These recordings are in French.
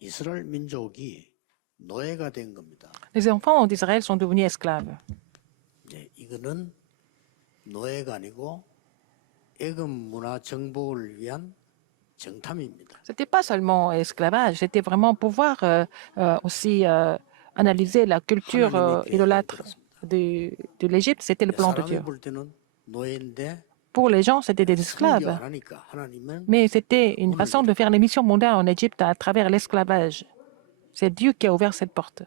이스라엘 민족이 노예가 된 겁니다. Les enfants d'Israël sont devenus esclaves. 이거는 노예가 아니고 애굽 문화 정복을 위한 정탐입니다. Ce n'était pas seulement esclavage, c'était vraiment pouvoir aussi analyser la culture idolâtre de l'Égypte. C'était le plan de Dieu. 사람이 볼 때는 노예인데 Pour les gens, c'était des 설교 esclaves. 안 하니까 하나님은 Mais c'était une façon de faire les missions mondiales en Égypte à travers l'esclavage. C'est Dieu qui a ouvert cette porte.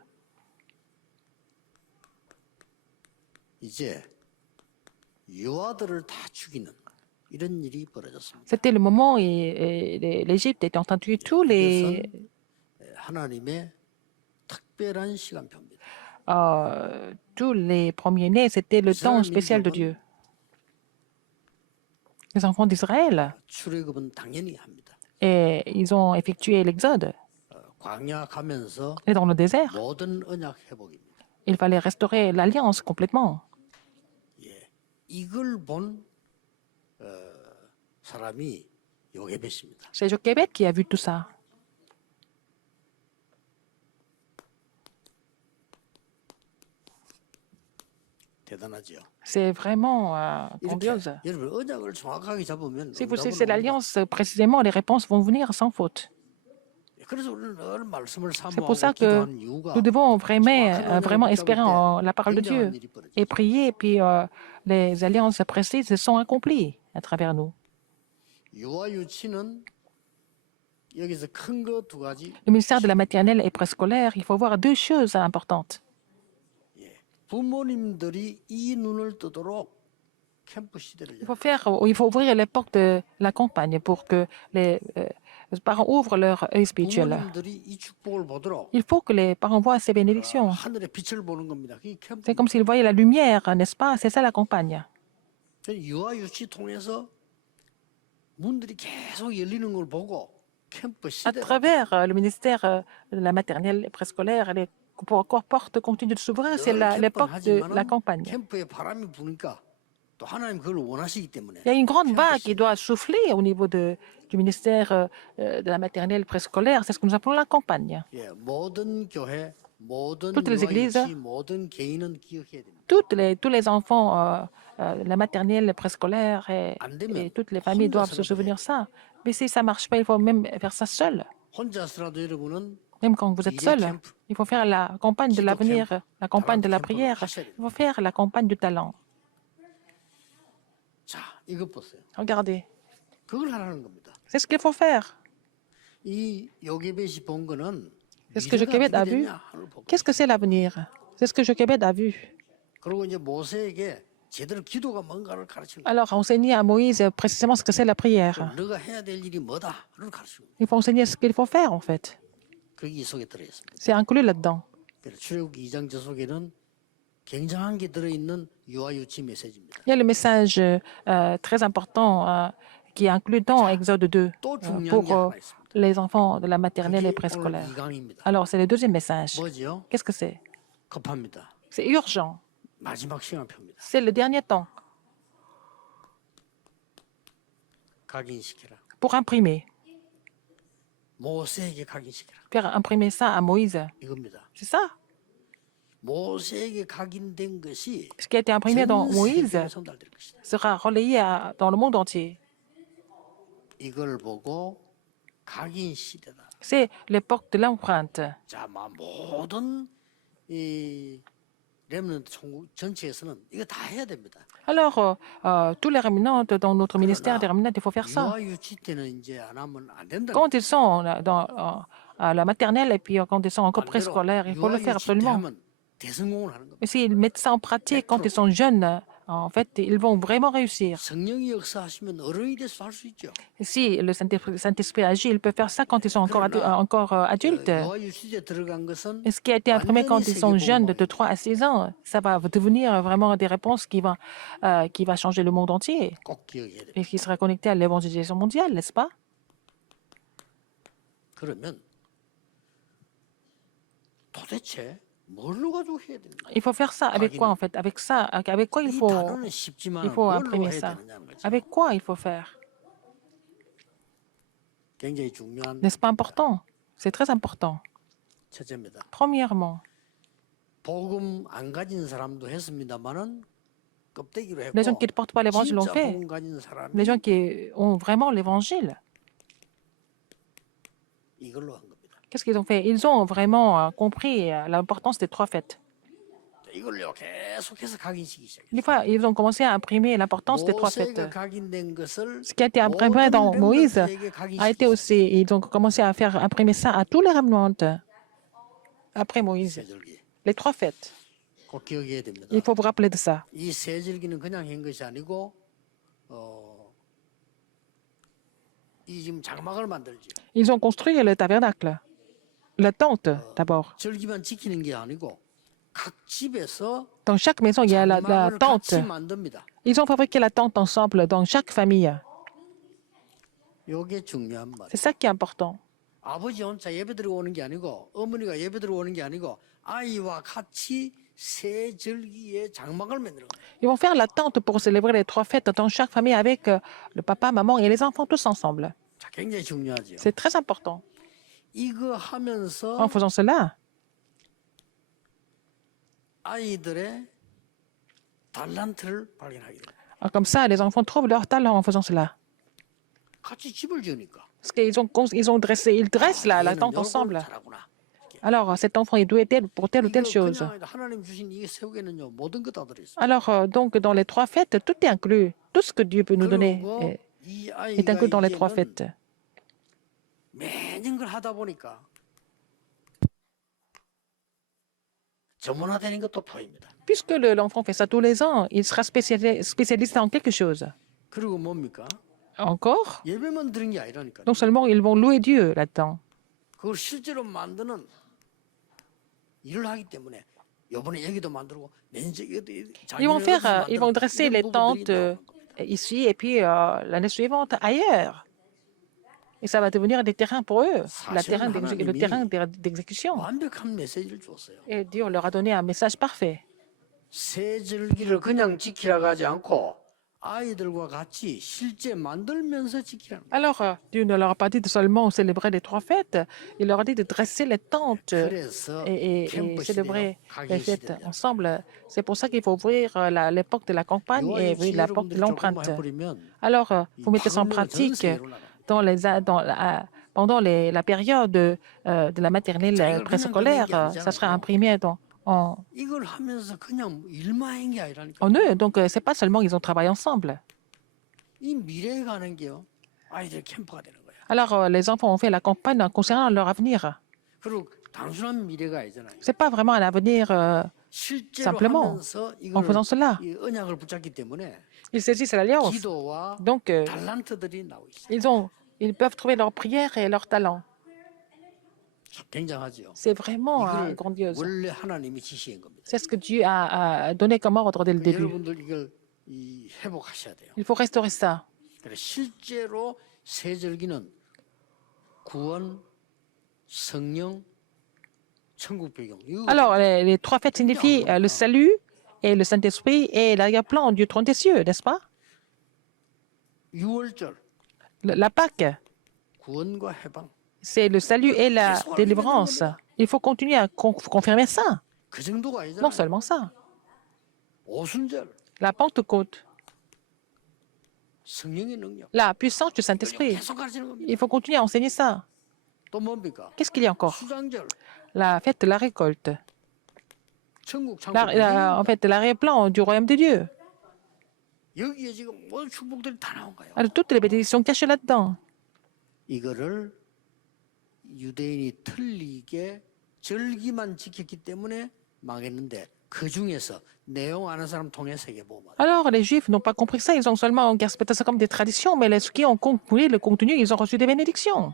이제 유아들을 다 죽이는 이런 일이 벌어졌습니다. C'était le moment où l'Égypte était en train de tuer tous les, 하나님의 특별한 시간표입니다. tous les premiers-nés. C'était le temps spécial de Dieu. Les enfants d'Israël, 출애굽은 당연히 합니다. et ils ont effectué l'exode. 광야 가면서 Et dans le désert, 모든 언약 회복입니다. il fallait restaurer l'alliance complètement. 이걸 본 사람이 요게벳입니다. C'est Jochebed qui a vu tout ça. 대단하죠. C'est vraiment 이렇게 grandiose. 여러분 언약을 정확하게 잡으면 Si vous 응답은 saisissez 옵니다. l'alliance précisément, les réponses vont venir sans faute. 그래서 우리는 늘 말씀을 C'est pour ça 사모하고 que 기도하는 이유가 nous devons vraiment, 정확한 vraiment 언약을 espérer 붙잡을 en 때 la parole de Dieu 굉장한 일이 벌어져요. et prier, puis les alliances précises sont accomplies à travers nous. 유아 유치는 여기서 큰 거 두 가지. Le ministère de la maternelle et préscolaire, il faut voir deux choses importantes. 부모님들이 이 눈을 뜨도록 캠프 시대를 Il faut ouvrir les portes de la campagne pour que les parents ouvrent leur œil spirituel. 부모님들이 이 축복을 보도록 Il faut que les parents voient ces bénédictions. 하늘의 빛을 보는 겁니다. 그게 캠프. C'est comme s'ils voyaient la lumière, n'est-ce pas? C'est ça la campagne. 유아 유치 통해서 문들이 계속 열리는 걸 보고 캠프 À 시대. travers le ministère de la maternelle et préscolaire, les portes continuent de s'ouvrir, c'est les portes de la campagne. 캠프에 바람이 부니까 또 하나님 그걸 원하시기 때문에 Il y a une grande vague qui doit souffler au niveau du ministère de la maternelle préscolaire. C'est ce que nous appelons la campagne. 모든 교회, 모든 Toutes les 유아 églises, 유치, 모든 개인은 기억해야 됩니다. Tous les enfants, la maternelle préscolaire et toutes les familles doivent se souvenir de ça. Mais si ça ne marche pas, il faut même faire ça seul. 혼자서라도 여러분은 Même quand vous êtes seul, il faut faire la campagne de l'avenir, la campagne de la prière. Il faut faire la campagne du talent. 자, 이것 보세요. Regardez, 그걸 하라는 겁니다. c'est ce qu'il faut faire. 이 요게벳이 본 거는 C'est ce que 미래가 Jochebed a 어떻게 vu. 되냐 하는 걸 보고. Qu'est-ce que c'est l'avenir? C'est ce que Jochebed a vu. 그리고 이제 모세에게 제대로 기도가 뭔가를 가르치는 거예요. Alors, enseigner à Moïse précisément ce que c'est la prière. 너가 해야 될 일이 뭐다를 가르치는 거예요. Il faut enseigner ce qu'il faut faire, en fait. 그게 이 속에 들어 있습니다. C'est inclus là-dedans. 출애굽기 2장 저 속에는 굉장한 게 들어 있는 유아 유치 메시지입니다. Il y a le message très important qui est inclus dans Exode 2 또 중요한 게 pour 하나 있습니다. les enfants de la maternelle et 그게 오늘 préscolaire. 2강입니다. Alors, c'est le deuxième message. 뭐죠? Qu'est-ce que c'est? 급합니다. C'est urgent. 마지막 시간표입니다. C'est le dernier temps 각인시키라. pour imprimer. 모세에게 각인시키라. Faire imprimer ça à Moïse. 이겁니다. C'est ça. 모세에게 각인된 것이 Ce qui a été imprimé dans 전 Moïse 세계에 전달될 것이다. sera relayé dans le monde entier. 이걸 보고 각인 시대다. C'est l'époque de l'empreinte. 자, 모든 이 렘넌트 총국 전체에서는 이거 다 해야 됩니다. Alors, tous les réminents dans notre ministère des réminants, il faut faire ça. 유아 유치 때는 이제 안 하면 안 된다. Quand ils sont à la maternelle et puis quand ils sont encore préscolaires, il faut le faire absolument. 하면 대성공을 하는 겁니다. Mais s'ils mettent ça en pratique quand ils sont jeunes, en fait, ils vont vraiment réussir. 성령이 역사하시면 어른이 돼서 할 수 있죠. Si le Saint-Esprit agit, il peut faire ça quand ils sont encore adultes. 유아 유치 때 들어간 것은 Et ce qui a été imprimé quand ils sont jeunes de 3 à 6 ans, ça va devenir vraiment des réponses qui va changer le monde entier 꼭 기억해야 됩니다. et qui sera connecté à l'évangélisation mondiale, n'est-ce pas? 그러면 도대체 뭘로 가지고 해야 됩니까? Il faut faire ça avec quoi en fait? Avec ça, avec quoi 이 단어는 쉽지만 il faut 뭘로 imprimer 해야 ça? 되느냐는 거죠. Avec quoi il faut faire? 굉장히 중요한 N'est-ce pas important? C'est très important. 첫째입니다. Premièrement, 복음 안 가진 사람도 했습니다만은 껍데기로 les gens qui 했고 ne portent pas l'évangile l'ont 진짜 fait. 복음 가진 Les 사람이 gens qui ont vraiment l'évangile, 이걸로 한 겁니다. qu'est-ce qu'ils ont fait? Ils ont vraiment compris l'importance des 3 fêtes. 이걸로 계속해서 각인시키기 시작했어요. Des fois, ils ont commencé à imprimer l'importance des 3 fêtes. 모세가 각인된 것을 Ce qui a été imprimé 모든 dans Moïse 렘넌트에게 a été 각인시켰어요. aussi, ils ont commencé à faire imprimer ça à tous les remnants après Moïse. 세절기 Les 3 fêtes. 꼭 기억해야 됩니다. Il faut vous rappeler de ça. 이 세절기는 그냥 한 것이 아니고 이 지금 장막을 만들죠. Ils ont construit le tabernacle, la tente d'abord. 절기만 지키는 게 아니고 각 집에서 Dans chaque maison, il y a la 장막을 tente. 같이 만듭니다. Ils ont fabriqué la tente ensemble dans chaque famille. 이게 중요한 말. C'est ça qui est important. 아버지 혼자 예배드리고 오는 게 아니고 어머니가 예배드리고 오는 게 아니고 아이와 같이 세 절기의 장막을 만드는 거예요. Ils vont faire la tente pour célébrer les 3 fêtes dans chaque famille avec le papa, maman et les enfants tous ensemble. 자, 굉장히 중요하죠. C'est très important. 이거 하면서 En faisant cela, 아이들의 달란트를 발견하게 돼요. comme ça, les enfants trouvent leur talent en faisant cela. 같이 집을 지으니까. Parce qu'ils ils dressent la 얘는 tente 요걸 ensemble. 잘하구나. Alors, cet enfant est doué pour telle ou telle 이거 chose. 그냥 하나님 주신 이 세우개는요 모든 것 다 들어있어요. Alors, donc, dans les 3 fêtes, tout est inclus. Tout ce que Dieu peut nous donner 그리고 est, 이 est 아이가 inclus dans les 3 이제는 fêtes. 매년 걸 하다 보니까 전문화되는 것도 보입니다. Puisque l'enfant fait ça tous les ans, il sera spécialiste en quelque chose. 그리고 뭡니까? Encore, 예배만 드린 게 아니라니까. non seulement ils vont louer Dieu là-dedans, 그걸 실제로 만드는 일을 하기 때문에 이번에 여기도 만들고 내년 ils vont dresser les tentes ici et puis l'année suivante ailleurs. Et ça va devenir des terrains pour eux, le terrain d'exécution. 완벽한 메시지를 줬어요. Et Dieu leur a donné un message parfait. 새 절기를 그냥 지키라고 하지 않고 아이들과 같이 실제 만들면서 지키라는 거예요. Alors, Dieu ne leur a pas dit de seulement célébrer les 3 fêtes, il leur a dit de dresser les tentes 그래서 et 캠프 시대와 célébrer les 각일 fêtes 시대냐. ensemble. C'est pour ça qu'il faut ouvrir l'époque de la campagne et oui, l'époque de l'empreinte. Alors, vous mettez ça en pratique pendant la période de la maternelle préscolaire. Ça sera imprimé en 이걸 하면서 그냥 일만 한 게 아니라니까. eux. Donc, c'est pas seulement qu'ils ont travaillé ensemble. 이 미래에 가는 게요. 아이들 캠프가 되는 거예요. Alors, les enfants ont fait la campagne concernant leur avenir. 그리고 단순한 미래가 아니잖아요. C'est pas vraiment un avenir 실제로 simplement. 하면서 En 이걸 faisant cela, 이 언약을 붙잡기 때문에 ils saisissent l'alliance. 기도와 Donc, 달란트들이 나오고 있어요. ils peuvent trouver leur prière et leur talent. 굉장하죠. C'est vraiment 이걸 grandiose. 원래 하나님이 지시한 겁니다. C'est ce que Dieu a donné comme ordre dès le début. 여러분들 이걸 회복하셔야 돼요. Il faut restaurer ça. 그래 실제로 세절기는 구원, 성령, 천국 배경. Alors, les 3 fêtes signifient le salut et le Saint-Esprit et l'arrière-plan du trône des cieux, n'est-ce pas? 6월절 La Pâque, 구원과 해방. c'est le salut et la délivrance. Il faut continuer à confirmer ça. 그 정도가 아니잖아요. Non seulement ça. 오순절 La Pentecôte, 성령의 능력. la puissance du Saint-Esprit. 계속 가르치는 겁니다. Il faut continuer à enseigner ça. 또 뭡니까? Qu'est-ce qu'il y a encore? 수장절, La fête de la récolte. 천국 창조. En fait, l'arrière-plan du royaume de Dieu. 여기에 지금 모든 축복들이 다 나온 거예요. Alors, toutes les bénédictions cachées là-dedans. 이거를 유대인이 틀리게 절기만 지켰기 때문에 망했는데 그 중에서 내용 아는 사람 통해 세계보험. Alors, les Juifs n'ont pas compris ça. Ils ont seulement respecté ça comme des traditions, mais ceux qui ont compris le contenu, ils ont reçu des bénédictions.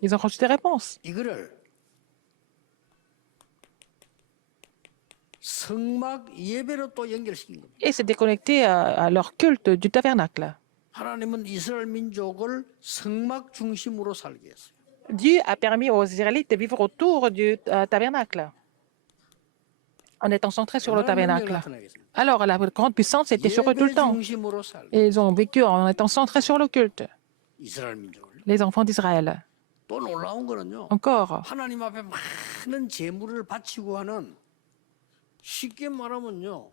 Ils ont reçu des réponses. 이거를 성막 예배로 또 연결시킨 겁니다. Et c'est déconnecté à leur culte du tabernacle. 하나님은 이스라엘 민족을 성막 중심으로 살게 했어요. Dieu a permis aux Israélites de vivre autour du tabernacle, en étant centrés sur le tabernacle. Alors, la grande puissance était sur eux tout le temps. 중심으로 살게. Et ils ont vécu en étant centrés sur le culte, 이스라엘 민족을 les enfants d'Israël. 또 놀라운 거는요. Encore, 하나님 앞에 많은 제물을 바치고 하는 쉽게 말하면요.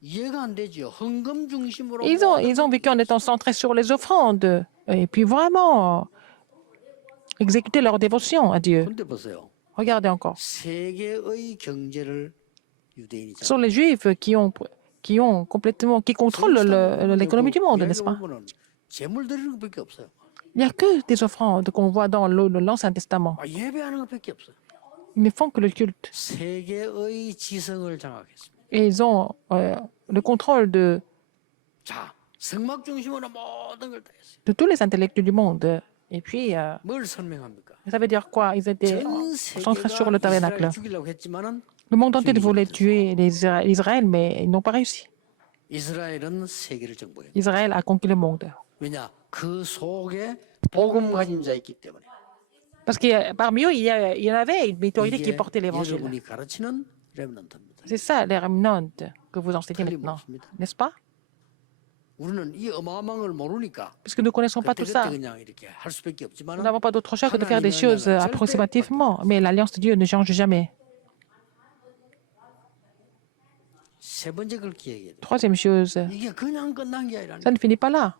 이해가 안 되죠. 헌금 중심으로 ils ont vécu en étant centrés sur les offrandes et puis vraiment exécuter leur dévotion à Dieu. 근데 보세요. Regardez encore. 세계의 경제를 유대인이 Ce sont les Juifs qui contrôlent l'économie du monde, n'est-ce pas? 제물 드리는 것밖에 없어요. Il n'y a que des offrandes qu'on voit dans l'Ancien Testament. 예배하는 것밖에 없어요. Ils ne font que le culte. 세계의 지성을 장악했습니다. Et ils ont le contrôle 자, 성막 중심으로 모든 걸 다 했어요. de tous les intellectuels du monde. Et puis, 뭘 설명합니까? ça veut dire quoi? Ils étaient 전 centrés sur le 세계가 tabernacle. 이스라엘 죽이려고 했지만은 Le monde entier voulait tuer Israël, mais ils n'ont pas réussi. 이스라엘은 세계를 정복했어요. Israël a conquis le monde. 왜냐? 그 속에 복음 가진 자 있기 때문에. Parce que parmi eux, il y en avait une minorité qui 이게 portait l'évangile. 여러분이 가르치는 렘넌트입니다. C'est ça, les remnants que vous enseignez maintenant, n'est-ce pas? 우리는 이 어마어마한 걸 모르니까 Puisque nous ne connaissons pas tout 그때 ça, 그냥 이렇게 할 수밖에 nous 없지만 n'avons pas d'autre choix que de faire des choses approximativement. Mais l'alliance de Dieu ne change jamais. 세 번째 걸 기억해야 돼. Troisième chose, 이게 그냥 끝난 게 아니라 ça ne finit pas là.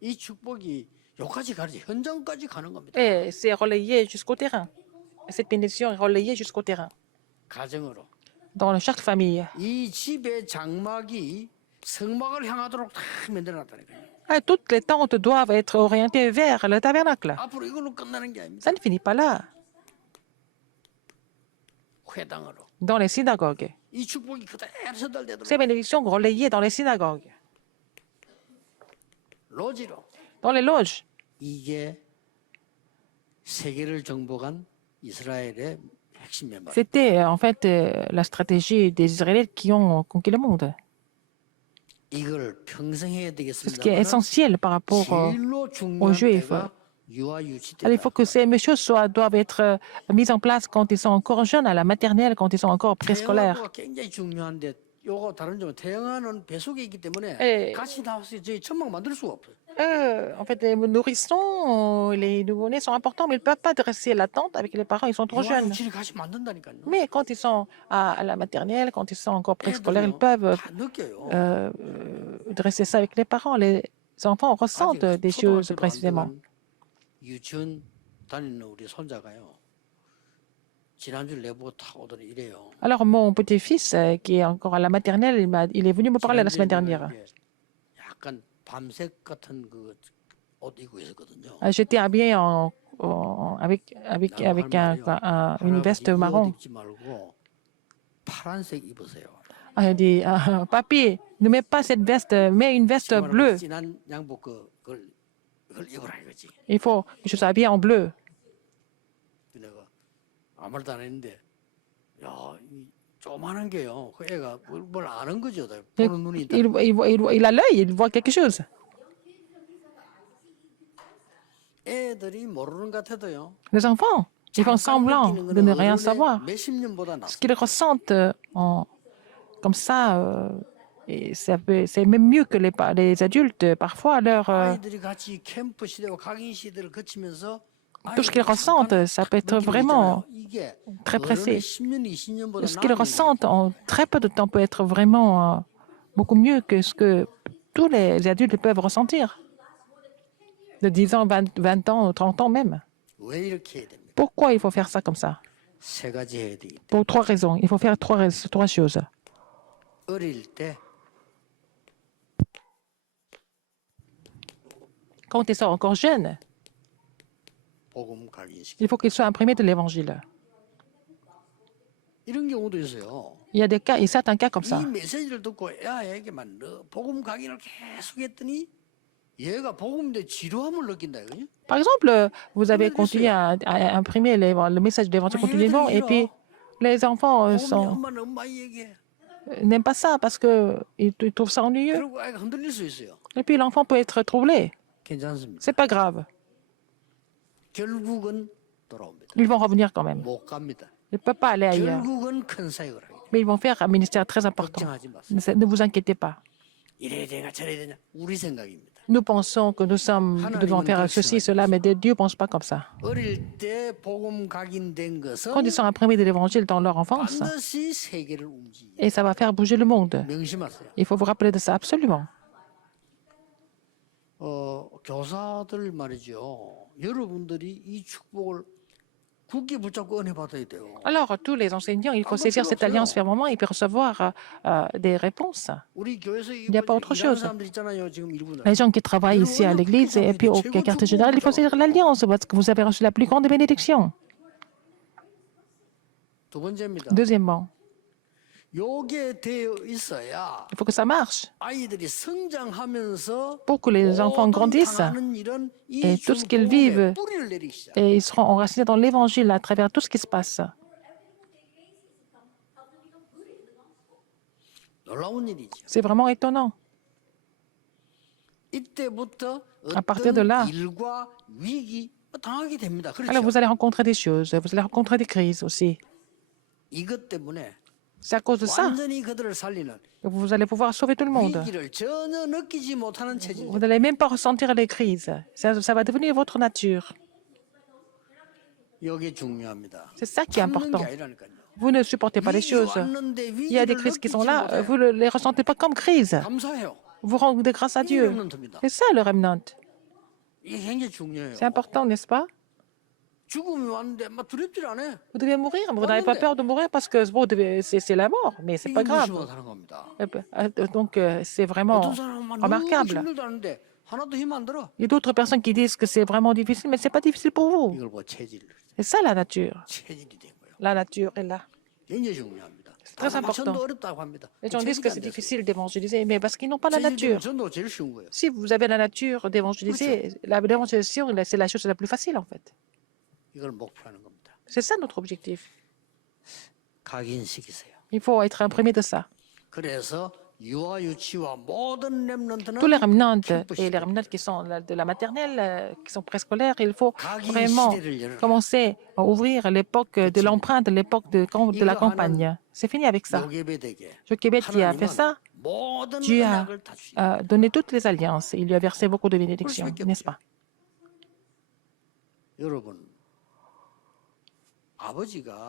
이 축복이 여기까지 가르쳐 현장까지 가는 겁니다. Et c'est relayé jusqu'au terrain. Cette bénédiction est relayée jusqu'au terrain. 가정으로 Dans chaque famille. 이 집의 장막이 성막을 향하도록 다 만들어놨다니까요. Toutes les tentes doivent être orientées vers le tabernacle. 앞으로 이걸로 끝나는 게 아닙니다. Ça ne finit pas là. 회당으로 Dans les synagogues. 이 축복이 그대로 전달되도록 Ces bénédictions relayées dans les synagogues. 로지로 Dans les loges. 이게 세계를 정복한 이스라엘의 핵심 멤버. C'était en fait la stratégie des Israélites qui ont conquis le monde. 이걸 평생 해야 C'est ce qui est 되겠습니다. essentiel par rapport 제일로 aux 중요한 Juifs. 때가 유아 유치 Alors, il 때다. faut que ces choses doivent être mises en place quand ils sont encore jeunes, à la maternelle, quand ils sont encore préscolaires. 태영아가 굉장히 중요한데 요거 다른 점은 태영아는 뱃속에 있기 때문에 에. 같이 나와서 저희 천막 만들 수가 없어요. En fait, les nourrissons, les nouveau-nés sont importants, mais ils ne peuvent pas dresser la tente avec les parents, ils sont trop 유아 jeunes. 유치를 같이 만든다니까요. Mais quand ils sont à la maternelle, quand ils sont encore préscolaires, ils 애들은요, peuvent 다 느껴요. dresser ça avec les parents. Les enfants ressentent 아직 des choses 초등학교도 안 précisément. 돼간 유치원 다니는 우리 손자가요. 지난주 내보고 다 오더니 이래요. Alors, mon petit-fils, qui est encore à la maternelle, il est venu me parler la semaine dernière. 약간 밤색 같은 그 옷 입고 있었거든요. J'étais habillée avec une veste 할아버지, 이 옷 marron. 입지 말고 파란색 입으세요. Elle dit, Papy, ne mets pas cette veste, mets une veste 정말 bleue. 진한 양복 그걸 입으라 이거지. Il faut que je sois habillée en bleu. 내가 아무 말도 안 했는데 야, 이 조그만한 게요. 그 애가 뭘 아는 거죠. Et 보는 눈이 있다. il a l'œil, il voit quelque chose. 애들이 모르는 것 같아도요. Les enfants, ils font semblant de ne rien savoir. 몇십 년보다 Ce 낫습니다. qu'ils ressentent comme ça, et c'est même mieux que les adultes. Parfois, 아이들이 같이 캠프 시대와 각인 시대를 거치면서 tout ce qu'ils ressentent, ça peut être vraiment très pressé. Ce qu'ils ressentent en très peu de temps peut être vraiment beaucoup mieux que ce que tous les adultes peuvent ressentir. De 10 ans, 20 ans, 30 ans même. 왜 이렇게 해야 됩니까? Pourquoi il faut faire ça comme ça? 세 가지 해야 되기 때문에. Pour 3 raisons. Il faut faire trois choses. 어릴 때 Quand ils sont encore jeunes, 복음 각인시키. il faut qu'ils soient imprimés de l'évangile. 이런 경우도 있어요. Il y a des cas, il y a certains cas comme ça. 이 메시지를 듣고 애에게만 복음 각인을 계속 했더니 얘가 복음인데 지루함을 느낀다 이거죠. Par exemple, vous avez continué à imprimer le message de l'évangile continuellement et puis les enfants 복음이 엄마는 엄마 얘기해. n'aiment pas ça parce qu'ils trouvent ça ennuyeux. 그리고 애가 흔들릴 수 있어요. Et puis l'enfant peut être troublé. 괜찮습니다. C'est pas grave. 결국은 돌아옵니다. Ils vont revenir quand même. 못 갑니다. Ils ne peuvent pas aller ailleurs. 결국은 큰 사역을 하게 됩니다. Mais ils vont faire un ministère très important. 걱정하지 마세요. Ne vous inquiétez pas. 이래야 되냐 저래야 되냐 우리 생각입니다. Nous pensons que nous devons faire ceci, cela, mais Dieu ne pense pas comme ça. 어릴 때 복음 각인된 Quand ils 것은 sont imprimés de l'évangile dans leur enfance, 반드시 세계를 움직이게. et ça va faire bouger le monde. 명심하세요. Il faut vous rappeler de ça absolument. 교사들 말이죠. 여러분들이 이 축복을 굳게 붙잡고 은혜 받아야 돼요. Alors, tous les enseignants, il faut saisir cette alliance fermement et puis recevoir des réponses. 우리 교회에서 Il n'y a pas autre 일하는 chose. 사람들 있잖아요. 지금 일부는. Les gens qui travaillent ici à l'église et puis au quartier général, il faut saisir l'alliance parce que vous avez reçu la plus grande bénédiction. 두 번째입니다. Deuxièmement, 요게 되어 있어야 il faut que ça marche 아이들이 성장하면서 pour que les enfants 모든 grandissent 당하는 일은 et 이 tout ce qu'ils 복음의 vivent 뿌리를 내리기 시작. et ils seront enracinés dans l'évangile à travers tout ce qui se passe. 놀라운 일이죠. C'est vraiment étonnant. 이때부터 À partir de 어떤 là, 일과 위기 당하게 됩니다. alors 그렇죠? vous allez rencontrer des choses, vous allez rencontrer des crises aussi. 이것 때문에 C'est à cause de ça 완전히 그들을 살리는 que vous allez pouvoir sauver tout le monde. 위기를 전혀 느끼지 못하는 체질. Vous n'allez même pas ressentir les crises. Ça va devenir votre nature. 이게 중요합니다. C'est ça qui est 참는 important. 게 아니라니까요. Vous ne supportez pas les 위기 choses. 왔는데 Il y a des 위기를 crises qui 느끼지 sont là, 못해. vous ne les ressentez pas comme crises. 감사해요. Vous rendez grâce à 이게 Dieu. 렘넌트입니다. C'est ça le remnant. 이게 굉장히 중요해요. C'est important, n'est-ce pas? 죽음이 왔는데 막 두렵질 않아요. Vous devez mourir, mais vous n'avez pas peur de mourir parce que bon, c'est la mort, mais c'est pas 이게 grave. 무시하는 겁니다. Donc, c'est vraiment 어떤 사람은 막 너무 remarquable. 힘들다는데 하나도 힘 안 들어. Il y a d'autres personnes qui disent que c'est vraiment difficile, mais c'est pas difficile pour vous. 이걸 뭐 체질, C'est ça la nature. 체질이 된 거예요. La nature est là. 굉장히 중요합니다. très 다른 important. 전도 어렵다고 합니다. Les gens disent que c'est difficile d'évangéliser, mais parce qu'ils n'ont pas la 체질이면 nature. 전도 제일 쉬운 거예요. Si vous avez la nature d'évangéliser, l'évangélisation, c'est la chose la plus facile en fait. 이걸 목표하는 겁니다. C'est ça notre objectif. 각인시키세요. Il faut être imprimé de ça. 그래서 유아 유치와 모든 렘넌트는 Tous les remnants 캠프 et les 시대. remnants qui sont de la maternelle, qui sont préscolaires, il faut 각인 vraiment 시대를 열어라. commencer à ouvrir l'époque de l'empreinte, l'époque de la campagne. C'est fini avec ça. 요게베드에게 Jochebed qui a fait ça, 모든 Dieu 언약을 다 주시고 a donné toutes les alliances. Il lui a versé beaucoup de bénédictions, n'est-ce pas? 여러분 아버지가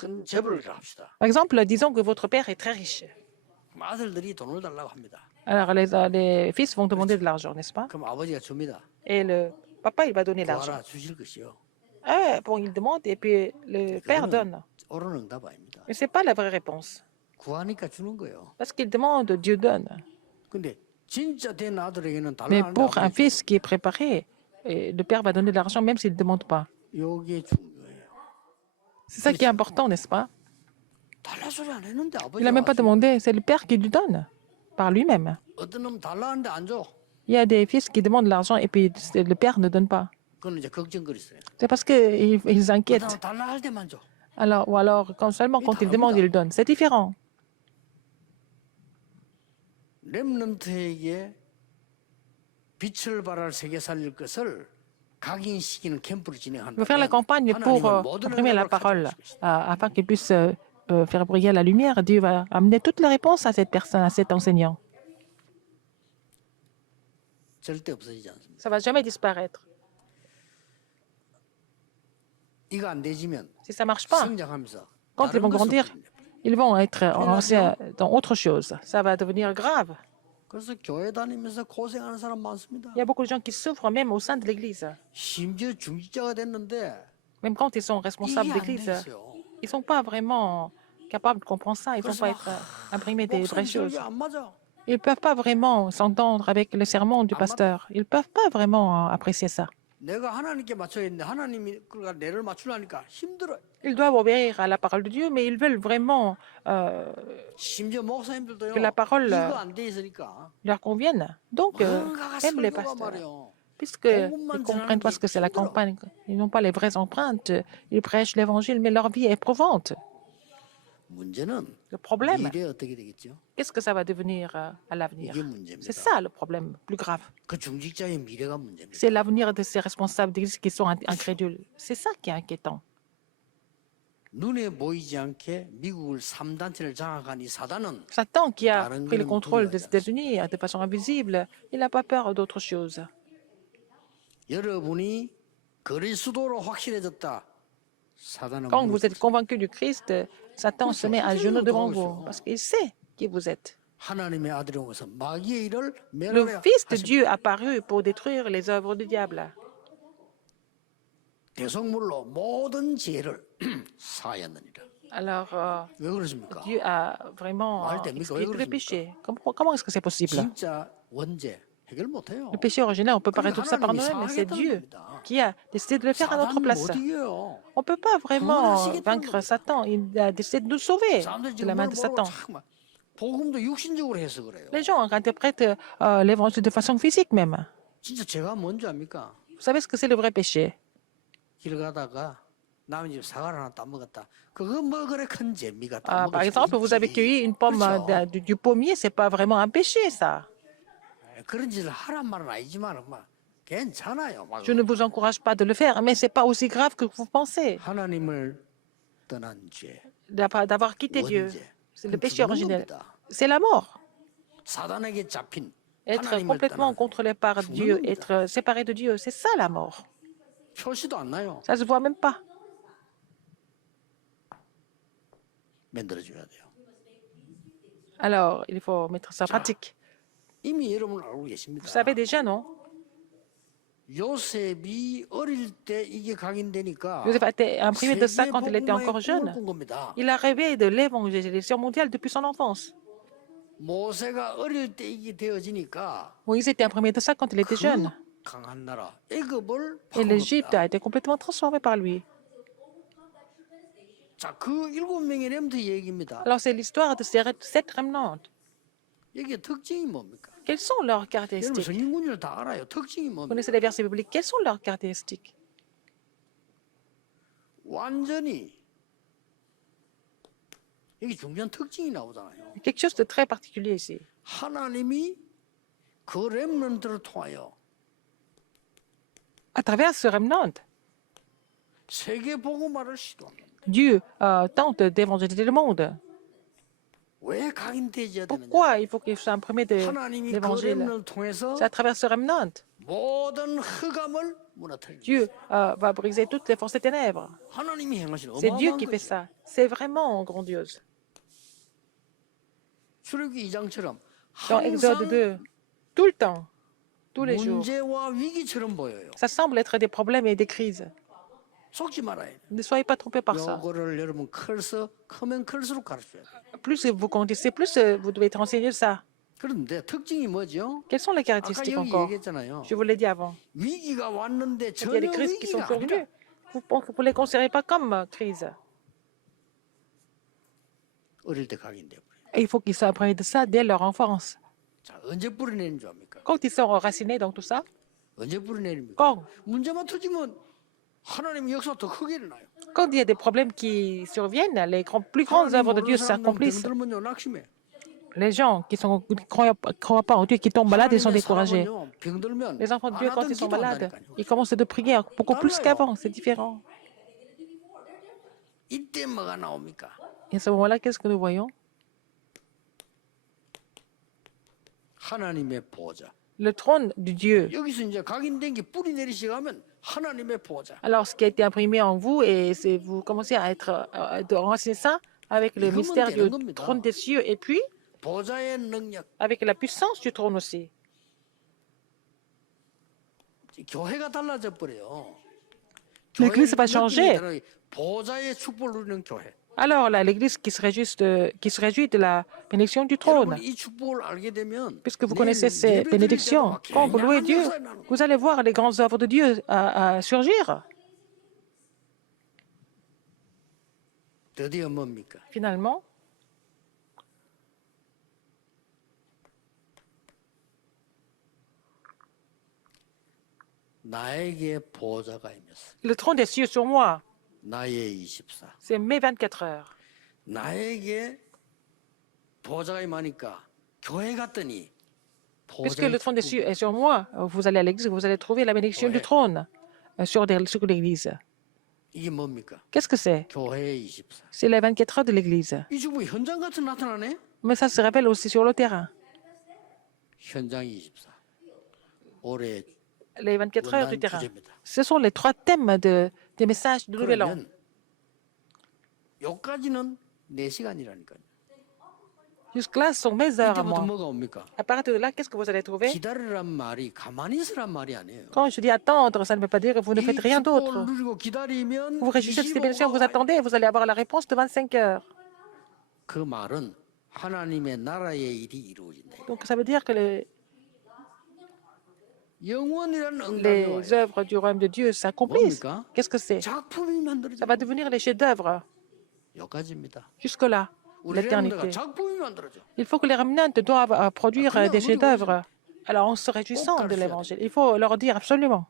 큰 재벌을 합시다. Par exemple, disons que votre père est très riche. 그럼 아들들이 돈을 달라고 합니다. Alors, les fils vont demander de l'argent, n'est-ce pas? 그럼 아버지가 줍니다. Et le papa, il va donner l'argent. 구하라 주실 것이요. Bon, il demande et puis le père donne. 옳은 응답 아닙니다. Mais ce n'est pas la vraie réponse. 구하니까 주는 거예요. Parce qu'il demande, Dieu donne. 근데 진짜 된 아들에게는 Mais 달라는데 pour un fils qui est préparé, le père va donner de l'argent même s'il ne demande pas. 이게 중요해요. C'est ça qui est important, n'est-ce pas? 달라 소리 안 했는데 Il n'a même pas 아버지가 demandé, c'est le père qui lui donne, par lui-même. 어떤 놈 달라는데 안 줘. Il y a des fils qui demandent l'argent et puis le père ne donne pas. 그건 이제 걱정거리세요. C'est parce qu'ils ils 어떤 inquiètent. 놈 달라 할 때만 줘. Alors, ou alors, seulement quand ils demandent, ils donnent. C'est différent. 렘넌트에게 빛을 발할 세계 살릴 것을 각인시키는 캠프를 진행한다. Il faut faire la campagne pour imprimer la parole afin qu'il puisse faire briller la lumière. Dieu va amener toutes les réponses à cette personne, à cet enseignant. 절대 없어지지 않습니다. Ça ne va jamais disparaître. 이거 안 되지면 Si ça ne marche pas, 성장하면서 quand ils 다른 vont 것으로 grandir, 돌립니다. ils vont être lancés dans autre chose. Ça va devenir grave. 그래서 교회 다니면서 고생하는 사람 많습니다. Il y a beaucoup de gens qui souffrent même au sein de l'Église. 심지어 중직자가 됐는데 Même quand ils sont 이게 responsables 안 d'Église, 됐어요. ils ne sont pas vraiment capables de comprendre ça. Ils ne vont pas être imprimés des vraies 목사님 choses. 설교 안 맞아. Ils ne peuvent pas vraiment s'entendre avec le sermon du pasteur. Ils ne peuvent pas vraiment apprécier ça. 내가 하나님께 맞춰야 했는데 하나님이 그러니까 내를 맞추려니까 힘들어요. Ils doivent obéir à la parole de Dieu, mais ils veulent vraiment 심지어 목사님들도요. que la parole 이거 안 돼 있으니까 leur convienne. Donc, 뭔가가 même les 설교가 pasteurs, 말이요. puisqu'ils ne comprennent pas ce que c'est la campagne, ils n'ont pas les vraies empreintes, ils prêchent l'évangile, mais leur vie est éprouvante. 문제는 Le problème, 미래에 어떻게 되겠죠? qu'est-ce que ça va devenir à l'avenir? 이게 문제입니다. C'est ça le problème plus grave. 그 중직자의 미래가 문제입니다. C'est l'avenir de ces responsables d'église qui sont incrédules. C'est ça qui est inquiétant. 눈에 보이지 않게 미국을 3단체를 장악한 이 사단은 Satan, qui a 다른 pris le 거는 contrôle des 두려워하지 않습니다. États-Unis de façon invisible, il n'a pas peur d'autre chose. 여러분이 그리스도로 확실해졌다. 사단은 Quand 무릎 vous êtes 꿇습니다. convaincu du Christ, Satan se met à genoux devant vous parce qu'il sait qui vous êtes. 하나님의 아들이 오셔서 마귀의 일을 Le 멸하려 Fils de 하십니다. Dieu apparu pour détruire les œuvres du diable. 대속물로 모든 죄를 사하였느니라. Alors, 왜 그렇습니까? Dieu a vraiment 말 됩니까? expié 왜 tous les 그렇습니까? péchés. Comment est-ce que c'est possible? 진짜 원죄 해결 못해요. Le péché originel, on peut pas résoudre ça par 하나님이 nous-mêmes, mais c'est 사하겠다는 Dieu 겁니다. qui a décidé de le faire à notre 사단을 place. 못 이겨요. On ne peut pas vraiment 구원하시겠다는 vaincre 겁니다. Satan. Il a décidé de nous sauver 사람들이 de la 지금 main 뭘 de 모르고 Satan. 참 복음도 육신적으로 해서 그래요. Les gens interprètent l'évangile de façon physique même. 진짜 제가 뭔지 압니까? Vous savez ce que c'est le vrai péché? 길 가다가 남의 집 사과를 하나 따먹었다. 그거 뭐 그래 큰 죄입니까? Par exemple, vous avez cueilli une pomme du pommier, c'est pas vraiment un péché, ça. 그런 짓을 하란 말은 아니지만 막 괜찮아요. 막 Je ne vous encourage pas de le faire, mais c'est pas aussi grave que vous pensez 하나님을 떠난 죄, d'avoir quitté Dieu. 원죄. C'est le 그건 péché 죽는 originel. 겁니다. C'est la mort. 사단에게 잡힌 Être 하나님을 complètement 떠난 contrôlé par 죽는 Dieu, 겁니다. être séparé de Dieu, c'est ça la mort. 표시도 안 나요. Ça se voit même pas. 만들어줘야 돼요. Alors, il faut mettre ça en pratique. 이미 여러분 알고 계십니다. Vous savez déjà, non? 요셉이 어릴 때 이게 각인되니까 Joseph a été imprimé de ça 세계 quand il était 복음화의 encore 꿈을 jeune. 꾼 겁니다. Il a rêvé de l'évangélisation mondiale depuis son enfance. 모세가 어릴 때 이게 되어지니까 Moïse était imprimé de ça quand il était 그 jeune. 강한 나라 애굽을 Et 바꾼 l'Égypte 겁니다. a été complètement transformée par lui. 자, 그 7명의 렘트 얘기입니다. Alors, c'est l'histoire de ces 7 remnants. 이게 특징이 뭡니까? Quelles sont leurs 여러분 caractéristiques? 성인군을 다 알아요. 특징이 Vous 뭡니까? connaissez les versets bibliques. Quelles sont leurs caractéristiques? 완전히 이게 중요한 특징이 나오잖아요. Quelque chose de très particulier ici. 하나님이 그 렘넌트를 통하여 À travers ce remnant, 세계 복음화를 시도합니다. Dieu tente d'évangéliser le monde. 왜 각인되어야 되느냐? Pourquoi il faut qu'il soit imprimé de 하나님이 그 l'évangile? 렘넌트를 통해서 C'est à travers ce remnant. 모든 흑암을 무너뜨립니다. Dieu va briser toutes les forces des ténèbres. 하나님이 행하신 C'est Dieu 어마어마한 qui fait 거죠. ça. C'est vraiment grandiose. 출애굽기 2장처럼 Dans Exode 항상 2, tout le temps, tous les jours, 문제와 위기처럼 보여요. ça semble être des problèmes et des crises. 속지 말아야 돼요. Ne soyez pas trompés par ça. 요거를 여러분 크면 클수록 가르쳐야 돼요. Plus vous grandissez, plus vous devez être enseigné de ça. 그런데 특징이 뭐죠? Quelles sont les 아까 caractéristiques 여기 encore? 얘기했잖아요. Je vous l'ai dit avant. 위기가 왔는데 Il y a des 전혀 crises qui sont 위기가 아니라 survenues. Vous ne les considérez pas comme crises. 어릴 때 각인돼 버려요. Et il faut qu'ils soient appris de ça dès leur enfance. 자, 언제 뿌리 내리는 줄 압니까? Quand ils sont enracinés dans tout ça, 언제 뿌리 내립니까? quand, 문제만 터지면 하나님의 역사가 더 크게 일어나요. quand il y a des problèmes qui surviennent, les plus grandes œuvres de Dieu s'accomplissent. 병들면요 낙심해. Les gens qui ne croient pas en Dieu, qui tombent malades, ils sont découragés. 사람은요, 병들면 Les enfants de Dieu, 안 quand 하던 ils sont malades, 기도한다니까요. ils commencent de prier beaucoup plus qu'avant. C'est différent. 이때 뭐가 나옵니까? Et à ce moment-là, qu'est-ce que nous voyons? 하나님의 보좌. Le trône de Dieu. 여기서 이제 각인된 게 뿌리 내리시고 하면 하나님의 보좌. Alors, ce qui a été imprimé en vous, et vous commencez à être de renseigner ça avec le mystère du trône des cieux, et puis 보좌의 능력. avec la puissance du trône aussi. 교회가 달라져 버려요. L'église va changer. 보좌의 축복을 누리는 교회. Alors là, l'Église qui se réjouit de la bénédiction du trône. 여러분 이 축복을 알게 되면 Puisque vous connaissez ces bénédictions, quand vous louez Dieu, vous allez voir les grandes œuvres de Dieu surgir. 드디어 뭡니까? Finalement, 나에게 보좌가 임했어. le trône des cieux sur moi, 나의 24. c'est mes 24 heures. 나에게 보좌가 임하니까 교회 갔더니 Puisque 보좌의 le trône des 축복. cieux est sur moi, vous allez à l'église, vous allez trouver la bénédiction du trône sur l'Église. 이게 뭡니까? Qu'est-ce que c'est? 교회 24. C'est les 24 heures de l'Église. 이 지금 현장 같은 나타나네. Mais ça se révèle aussi sur le terrain. 현장 24. 올해 Les 24 heures du 원단 terrain. 주제입니다. Ce sont les 3 thèmes des messages du Nouvel An. 그러면 여기까지는 4시간이라니까요. Jusque-là, ce sont mes heures à 이때부터 moi. 뭐가 옵니까? À partir de là, qu'est-ce que vous allez trouver? 기다리란 말이 가만히 있으란 말이 아니에요. Quand je dis attendre, ça ne veut pas dire que vous ne faites rien d'autre. 축복을 누리고 기다리면 Vous réjouissez de ces bénédictions, 25가 vous attendez, vous allez avoir la réponse de 25 heures. 그 말은 하나님의 나라의 일이 이루어진다. Donc ça veut dire que 영원이라는 응답이 les 와요. œuvres du royaume de Dieu s'accomplissent. 뭡니까? Qu'est-ce que c'est? 작품이 Ça 만들어져. va devenir les chefs-d'œuvre. 여기까지입니다. Jusque-là, 우리 l'éternité. 렘너가 작품이 만들어져. Il faut que les remnants doivent produire des chefs-d'œuvre. Alors, en se réjouissant de l'évangile, il faut leur dire absolument.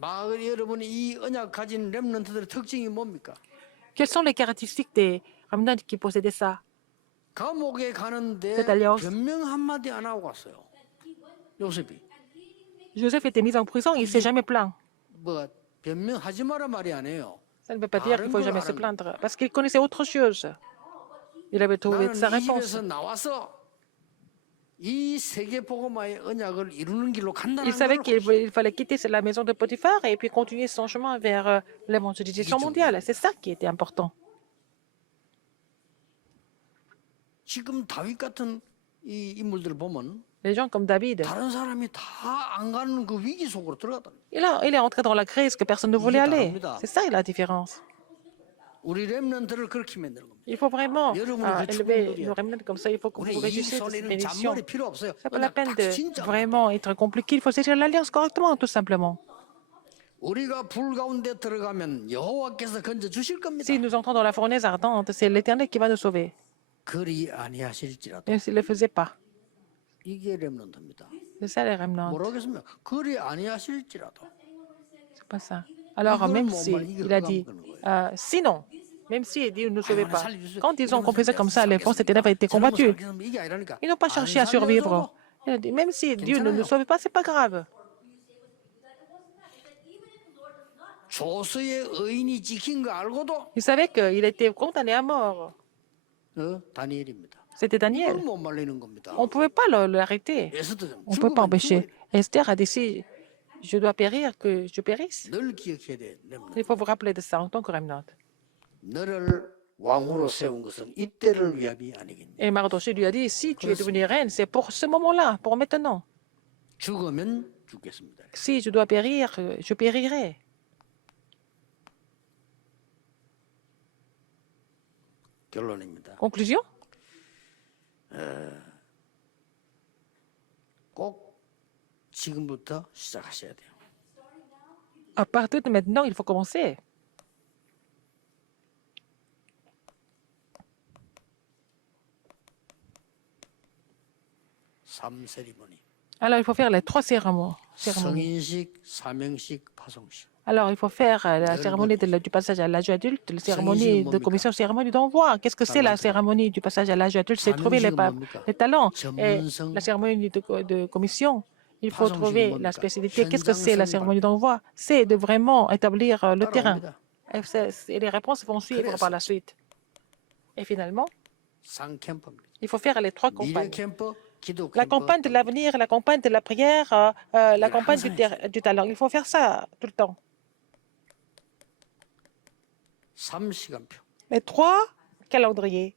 마을 여러분이 이 언약 가진 렘넌트들의 특징이 뭡니까? Quelles sont les caractéristiques des remnants qui possédaient ça? 감옥에 가는데 Cette alliance. 변명 한마디 안 하고 갔어요. 요셉이. Joseph était mis en prison, il ne s'est jamais plaint. 뭐 변명하지 마라 말이 아니에요. Ça ne veut pas dire qu'il ne faut jamais se plaindre, parce qu'il connaissait autre chose. Il avait trouvé 나는 sa 이 réponse. 집에서 나와서 이 세계 복음화의 언약을 이루는 길로 간다는 Il savait 걸 qu'il fallait quitter la maison de Potiphar et puis continuer son chemin vers l'évangélisation mondiale. C'est ça qui était important. 지금 다윗 같은 이 인물들을 보면 Les gens comme David, 다른 사람이 다 안 가는 그 위기 속으로 들어갔다. il est entré dans la crise que personne ne voulait aller. C'est ça la différence. 우리 렘넌트를 그렇게 만드는 겁니다. Il faut vraiment 여러분의 그 élever 축복들이야. nos remnants comme ça. Il faut que 우리 vous 이 réussissiez de cette 손에는 bénédiction. 잔머리 필요 없어요. Ça pas la 그냥 peine 딱 de 진짜 vraiment être compliqué. Il faut saisir l'alliance correctement, tout simplement. 우리가 불 가운데 들어가면 여호와께서 건져 주실 겁니다. Si nous entrons dans la fournaise ardente, c'est l'Éternel qui va nous sauver. 그리 아니하실지라도 Et s'il ne le faisait pas, 이게 렘넌트입니다. c'est ça les remnants. 뭐라고 했습니까? 그리 아니하실지라도 C'est pas ça. Alors, même si il a dit, sinon, même si Dieu ne nous sauvait pas, quand ils ont compris ça comme ça, les forces éternelles avaient été combattues. 이게 아니라니까. Ils n'ont pas cherché à survivre. Il a dit, même si Dieu ne nous sauvait pas, c'est pas grave. 조서의 의인이 지킨 거 알고도 Ils savaient qu'il était condamné à mort. 다니엘입니다. C'était 이걸 Daniel. 못 말리는 겁니다. On ne pouvait pas l'arrêter. 에스더 On ne peut pas empêcher. Esther a dit, si je dois périr, que je périsse. 늘 기억해야 돼. 렘넌트. Il faut vous rappeler de ça en tant que remnant. 너를 왕으로 세운 것은 이때를 위함이 아니겠니? Et Mardoché lui a dit, si tu es devenue reine, c'est pour ce moment-là, pour maintenant. 죽으면 죽겠습니다. Si je dois périr, je périrai. 결론입니다. Conclusion? 꼭 지금부터 시작하셔야 돼요. À partir de maintenant, il faut commencer. 삼세리머니. Alors, il faut faire les 3 cérémonies. 성인식, 사명식, 파송식. Alors, il faut faire la cérémonie du passage à l'âge adulte, la cérémonie de commission, cérémonie d'envoi. Qu'est-ce que c'est la cérémonie du passage à l'âge adulte? C'est trouver les talents. Et la cérémonie de commission, il faut trouver la spécialité. Qu'est-ce que c'est la cérémonie d'envoi? C'est de vraiment établir le terrain. Et les réponses vont suivre par la suite. Et finalement, 상캠퍼입니다. il faut faire les 3 미래 campagnes. 캠퍼, 기도 La 캠퍼, campagne de l'avenir, la campagne de la prière, la campagne du talent. Il faut faire ça tout le temps. 3시간표. Les 3 calendriers.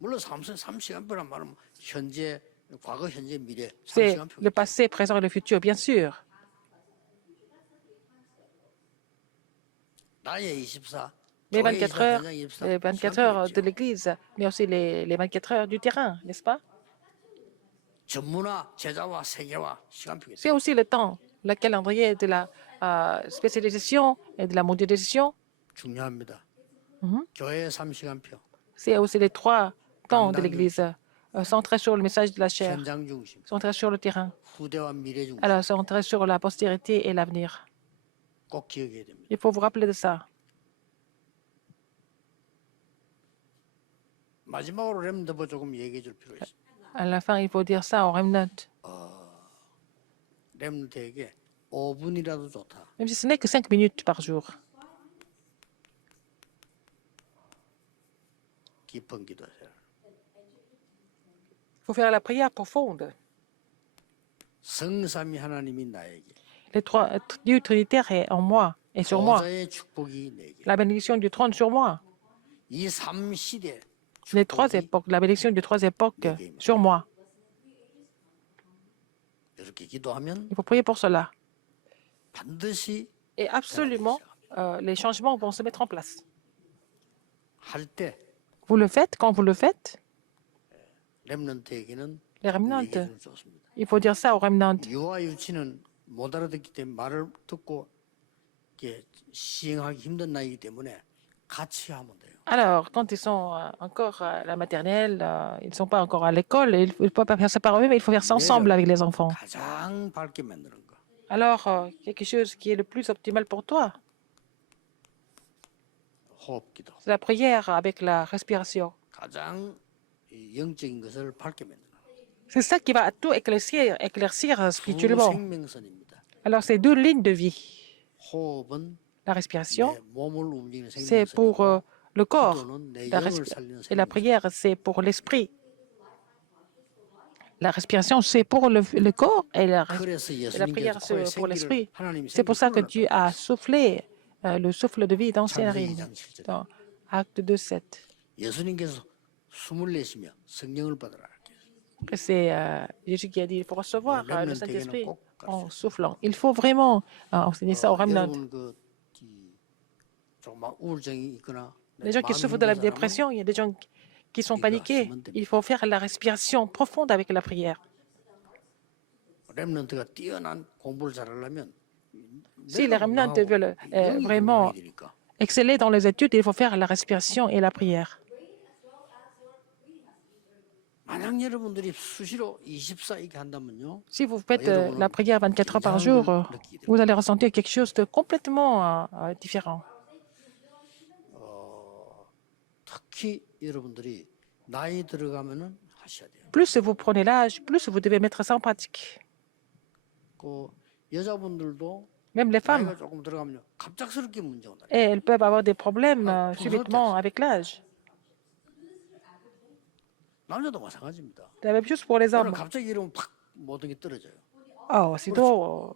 물론 3시간표란 말은 현재, 과거, 현재, 미래 C'est 3시간표. le passé, présent et le futur, bien sûr. 나의 24. Les 교회 24 heures, 24, 현장 24, les 24 시간표겠죠. heures de l'Église, mais aussi les 24 heures du terrain, n'est-ce pas? 전문화, 제자와 세계화 시간표겠죠. C'est aussi le temps, le calendrier de la spécialisation et de la mondialisation. 중요합니다. Mhm. 교회 3시간표, C'est aussi les 3 temps de l'Église, centrés sur le message de la chair, 현장 중심, centrés sur le terrain, 후대와 미래 중심. alors centrés sur la postérité et l'avenir. 꼭 기억해야 됩니다. Il faut vous rappeler de ça. 마지막으로 렘더버 조금 얘기해 줄 필요 있습니다. À la fin, il faut dire ça au remnant. 렘더에게 5분이라도 좋다. Même si ce n'est que 5 minutes par jour. 깊은 기도하세요. Il faut faire la prière profonde. 성삼위 하나님이 나에게 Les trois Dieu trinitaire est en moi et sur moi. 보좌의 축복이 내게 La bénédiction du trône sur moi. 이 3시대 Les trois époques, la bénédiction des trois époques sur moi. 이렇게 기도하면 Il faut prier pour cela. 반드시 Et absolument, les changements vont se mettre en place. 할 때 Vous le faites, quand vous le faites, 렘넌트에게는 les remnants, 우리에게 좀 좋습니다. il faut dire ça aux remnants. 유아 유치는 못 알아듣기 때문에 말을 듣고 이렇게 시행하기 힘든 나이기 때문에 같이 하면 돼요. Alors, quand ils sont encore à la maternelle, ils ne sont pas encore à l'école, et il ne faut pas faire ça par eux-mêmes, mais il faut faire ça ensemble avec les enfants. 가장 밝게 만드는 거. Alors, quelque chose qui est le plus optimal pour toi, 호흡 기도. c'est la prière avec la respiration. 가장 이 영적인 것을 밝게 만드는 거. C'est ça qui va tout éclaircir spirituellement. 생명선입니다. Alors, c'est deux lignes de vie. 호흡은 La respiration, 내 몸을 움직이는 c'est pour 생명선이고 le corps. 기도는 내 La 영을 respi- 살리는 et la 생명선. prière, c'est pour l'esprit. La respiration, c'est pour le corps et 그래서 et la prière, 예수님께서 코에 c'est pour 생기를 l'esprit. 하나님이 C'est pour ça que 생기를 Dieu a soufflé le souffle de vie dans 창세기 Sénarim, 2장 7절. dans Acte 2.7. 예수님께서 숨을 내쉬며 성령을 받으라. C'est Jésus qui a dit il faut recevoir remnant le Saint-Esprit 꼭 en soufflant. Il faut vraiment enseigner ça aux remnants. 여러분 조금 우울증이 있거나 Les gens qui 마음이 souffrent de la 힘든 사람은 dépression, il y a des gens qui sont paniqués. Il faut faire la respiration profonde avec la prière. 렘넌트가 뛰어난 공부를 잘하려면 Si les remnants veulent 영이 vraiment 건강해야 되니까. exceller dans les études, il faut faire la respiration et la prière. 만약 여러분들이 수시로 24 이렇게 한다면요. Si vous faites la prière 24 heures par jour, vous allez ressentir quelque chose de complètement différent. 특히 여러분들이 나이 들어가면은 하셔야 돼요. Plus vous prenez l'âge, plus vous devez mettre ça en pratique. 그 여자분들도 Même les femmes, 나이가 조금 들어가면요. 갑작스럽게 문제 온다. et elles peuvent avoir des problèmes subitement avec l'âge. 남자도 마찬가지입니다. C'est la même chose pour les 오늘 hommes. 갑자기 이러면 팍 모든 게 떨어져요. Oh, aussitôt,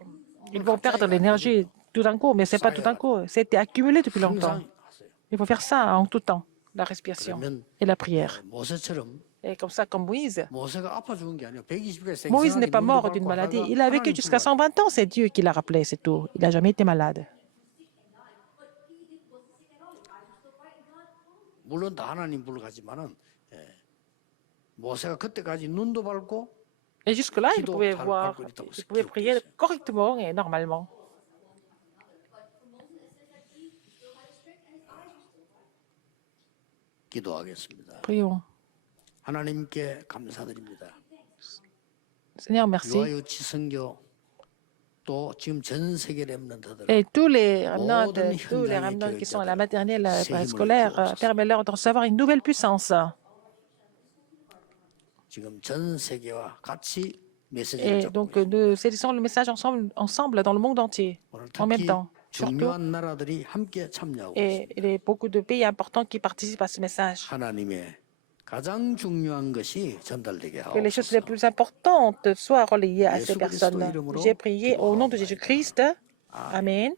ils vont perdre l'énergie tout d'un coup, mais ce n'est pas tout d'un coup, c'était accumulé depuis longtemps. 항상 하세요. Il faut faire ça en tout temps, la respiration 그러면 et la prière. 모세처럼 Et comme ça, comme Moïse. 모세가 아파 죽은 게 아니라 120일까지 Moïse n'est pas mort d'une maladie. Il a vécu jusqu'à 120 ans, c'est Dieu qui l'a rappelé, c'est tout. Il n'a jamais été malade. 물론 다 하나님 불가지만은 모세가 그때까지 눈도 밝고 Et jusque-là, il 기도 pouvait 잘 voir, 받고 있다고 il pouvait prier correctement et normalement. 기도하겠습니다. Prions. 하나님께 감사드립니다. Seigneur, merci. 유아유치 선교 또 지금 전 세계 렘넌트들 Et tous les remnants qui sont à la maternelle scolaire, permets-leur de recevoir une nouvelle puissance. 지금 전 세계와 같이 메시지를 Et 잡고 donc, 있습니다. nous saisissons le message ensemble dans le monde entier, 오늘 en même 특히 temps. Surtout, 중요한 나라들이 함께 참여하고 et 있습니다. il y a beaucoup de pays importants qui participent à ce message. 하나님의 가장 중요한 것이 전달되게 Que les choses les 하옵소서. plus importantes soient relayées à ces 예수 그리스도 personnes. 이름으로 J'ai prié au nom de Jésus-Christ. Amen.